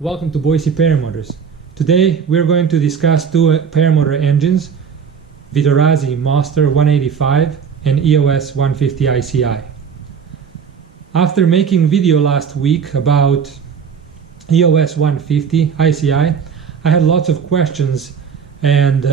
Welcome to Boise Paramotors. Today we're going to discuss two paramotor engines, Vittorazi Moster 185 and EOS 150 ICI. After making video last week about EOS 150 ICI, I had lots of questions and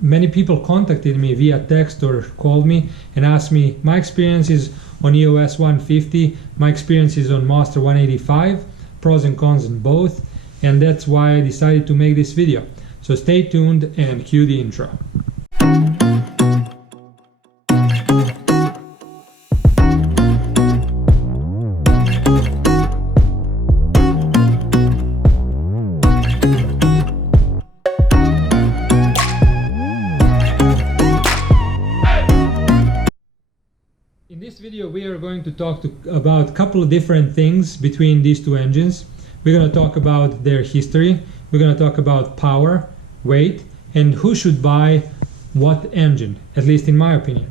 many people contacted me via text or called me and asked me my experiences on EOS 150, my experiences on Moster 185, pros and cons in both, and that's why I decided to make this video. So stay tuned and cue the intro. In this video we are going to talk about a couple of different things between these two engines. We're going to talk about their history, we're going to talk about power, weight, and who should buy what engine, at least in my opinion.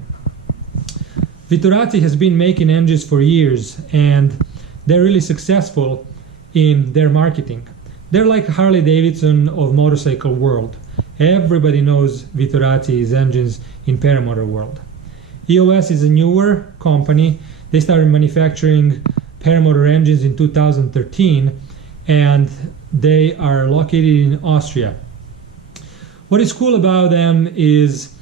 Vittorazi has been making engines for years and they're really successful in their marketing. They're like Harley Davidson of motorcycle world. Everybody knows Vittorazi's engines in paramotor world. EOS is a newer company. They started manufacturing paramotor engines in 2013 and they are located in Austria. What is cool about them is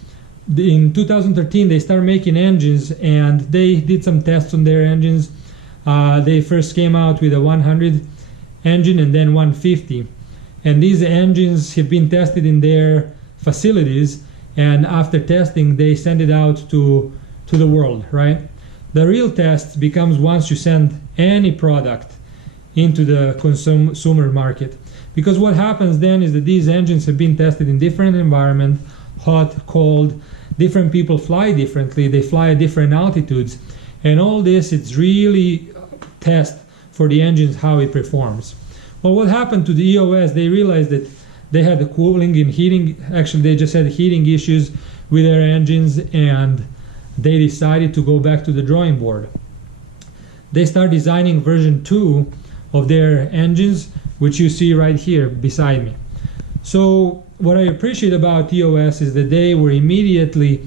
in 2013 they started making engines and they did some tests on their engines. They first came out with a 100 engine and then 150, and these engines have been tested in their facilities, and after testing they send it out to the world, right? The real test becomes once you send any product into the consumer market, because what happens then is that these engines have been tested in different environments, hot, cold, different people fly differently, they fly at different altitudes, and all this, it's really test for the engines how it performs. Well, what happened to the EOS, they realized that they had the cooling and heating, actually they just had heating issues with their engines, and they decided to go back to the drawing board. They start designing version 2 of their engines, which you see right here beside me. So what I appreciate about EOS is that they were immediately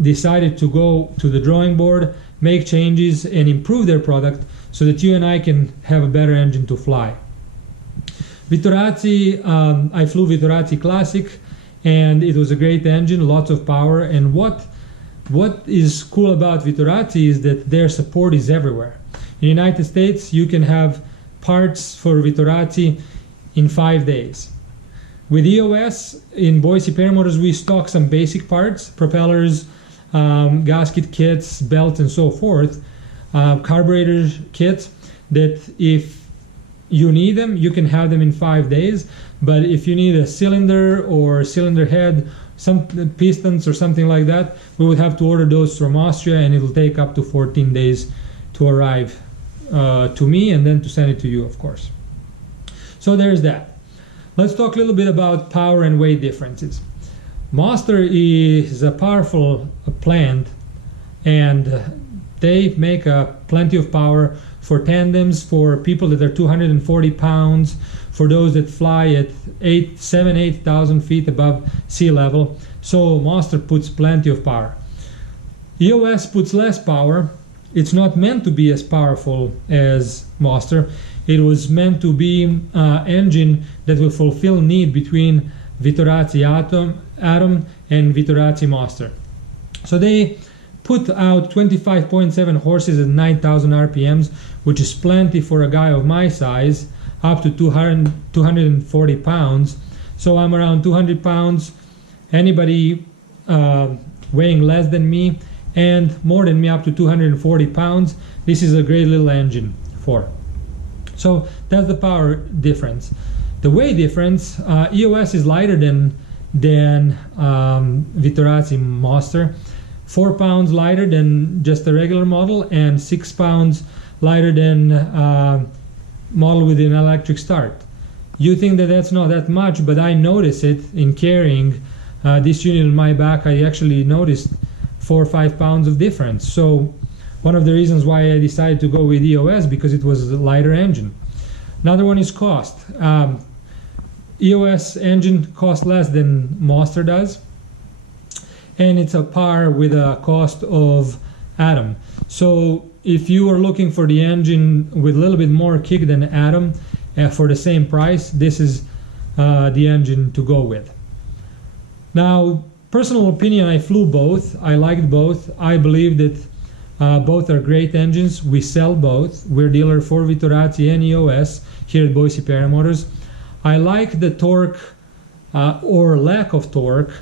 decided to go to the drawing board, make changes and improve their product so that you and I can have a better engine to fly. Vittorazi, I flew Vittorazi Classic and it was a great engine, lots of power, and what is cool about Vittorazi is that their support is everywhere. In the United States, you can have parts for Vittorazi in 5 days. With EOS, in Boise Paramotors, we stock some basic parts, propellers, gasket kits, belts, and so forth, carburetor kits, that if you need them, you can have them in 5 days. But if you need a cylinder or cylinder head, some pistons or something like that, we would have to order those from Austria, and it will take up to 14 days to arrive to me and then to send it to you, of course. So there's that. Let's talk a little bit about power and weight differences. Moster is a powerful plant and they make plenty of power for tandems, for people that are 240 pounds, for those that fly at 8,000 feet above sea level. So Moster puts plenty of power. EOS puts less power. It's not meant to be as powerful as Moster. It was meant to be an engine that will fulfill need between Vittorazi Atom and Vittorazi Moster. So they put out 25.7 horses at 9,000 RPMs, which is plenty for a guy of my size, up to 240 pounds. So I'm around 200 pounds. Anybody weighing less than me and more than me up to 240 pounds, this is a great little engine for. So that's the power difference. The weight difference, EOS is lighter than Vittorazi Moster, 4 pounds lighter than just a regular model and 6 pounds lighter than model with an electric start. You think that that's not that much, but I notice it in carrying this unit on my back. I actually noticed 4 or 5 pounds of difference. So one of the reasons why I decided to go with EOS, because it was a lighter engine. Another one is cost. EOS engine costs less than Moster does, and it's a par with a cost of Atom. So if you are looking for the engine with a little bit more kick than Atom for the same price, this is the engine to go with. Now, personal opinion, I flew both. I liked both. I believe that both are great engines. We sell both. We're dealer for Vittorazi and EOS here at Boise Paramotors. I like the torque or lack of torque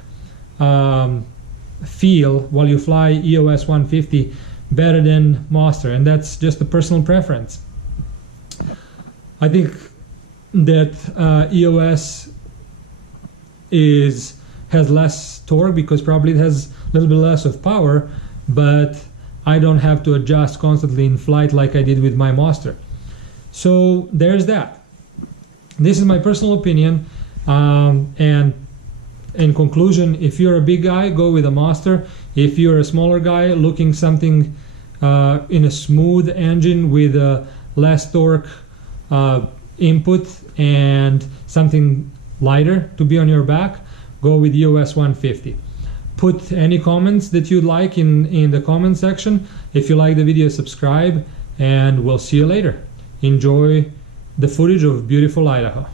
feel while you fly EOS 150 better than Moster, and that's just a personal preference. I think that EOS has less torque because probably it has a little bit less of power, but I don't have to adjust constantly in flight like I did with my Moster. So there's that. This is my personal opinion, and in conclusion, if you're a big guy, go with a Moster. If you're a smaller guy looking something in a smooth engine with less torque input and something lighter to be on your back, go with EOS 150. Put any comments that you'd like in the comment section. If you like the video, subscribe, and we'll see you later. Enjoy the footage of beautiful Idaho.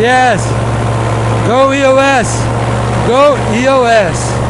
Yes, go EOS, go EOS.